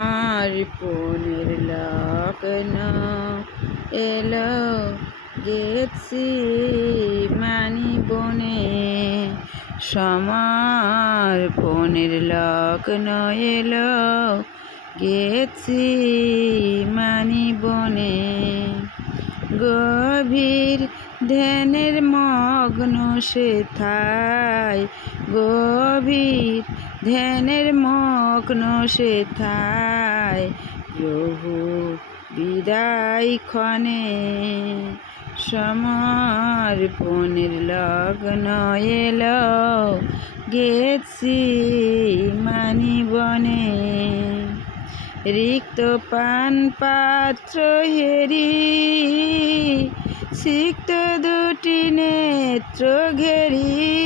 আর পনেরো লগ্ন এলো গেছি মানি বনে। সমার পনেরো লগ্ন এলো গেছি মানি বনে। গভীর ধ্যানের মগ্ন সে থায় গভীর ধ্যানের মগ্ন সে থায় প্রভু বিদায় ক্ষণে সমর্পণের লগ্ন এলো, গেছি মানি বনে। রিক্ত পান পাত্র হেরি, সিক্ত দুটি নেত্র ঘেরি।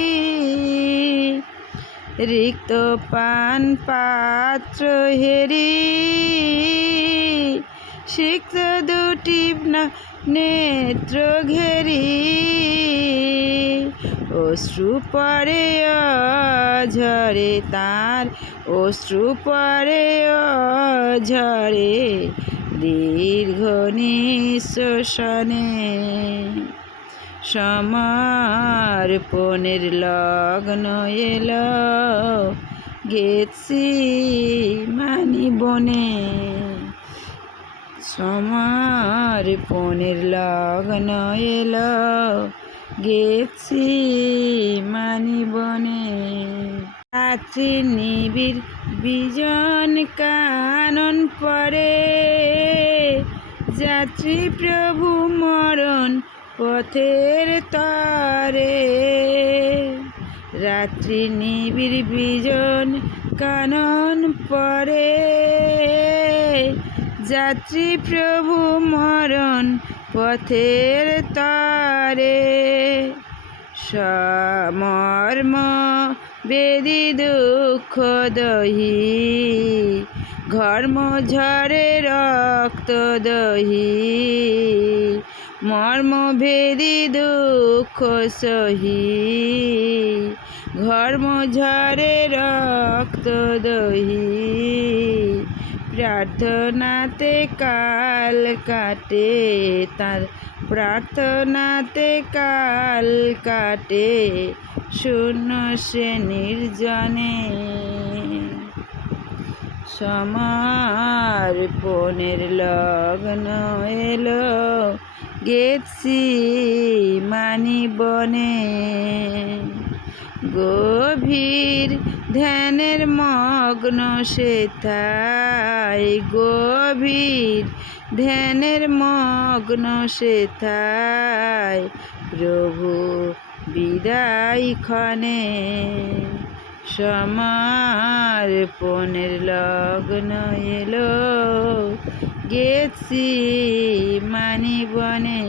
রিক্ত পান পাত্র হেরি। সিক্ত দুটি না- নেত্র ঘেরি। অশ্রু পরে ঝরে তার, অশ্রু পরে ঝরে দীর্ঘ নিঃশ্বাসনে। সমর্পণের লগ্ন এলো। গেছি মানি বনে। সমর্পণের লগ্ন এলো। গেছি মানি বনে। রাত্রি নিবিড় বিজন কানন পরে যাত্রী প্রভু মরণ পথের তরে। রাত্রি নিবিড় বিজন কানন পরে। যাত্রী প্রভু মরণ পথের তরে। সমর্ম বেদি দুঃখ দহি, ঘর্ম ঝরে রক্ত দহি। মর্ম ভেদি দুঃখ সহি। ঘর্ম ঝরে রক্ত দহি। প্রার্থনাতে কাল কাটে তার, প্রার্থনাতে কাল কাটে শূন্য সে নির্জনে পনেরো লগ্ন এলো গেছি মানি বনে। গভীর ধ্যানের মগ্ন সে থাই গভীর ধ্যানের মগ্ন সে থাই প্রভু বিদায় ক্ষণে সমর্পণের লগ্ন এলো। গেছি মানি বনে।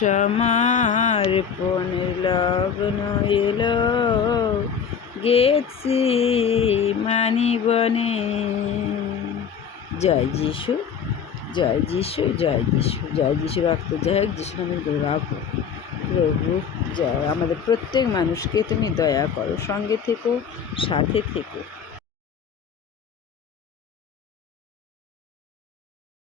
সমর্পণের লগ্ন এলো। গেছি মানি বনে। জয় যিশু জয় যিশু জয় যিশু জয় যিশু রক্ত, জয় যিশু নামে রাখো। প্রভু, জয় আমাদের প্রত্যেক মানুষকে তুমি দয়া করো। সঙ্গে থেকো, সাথে থেকো।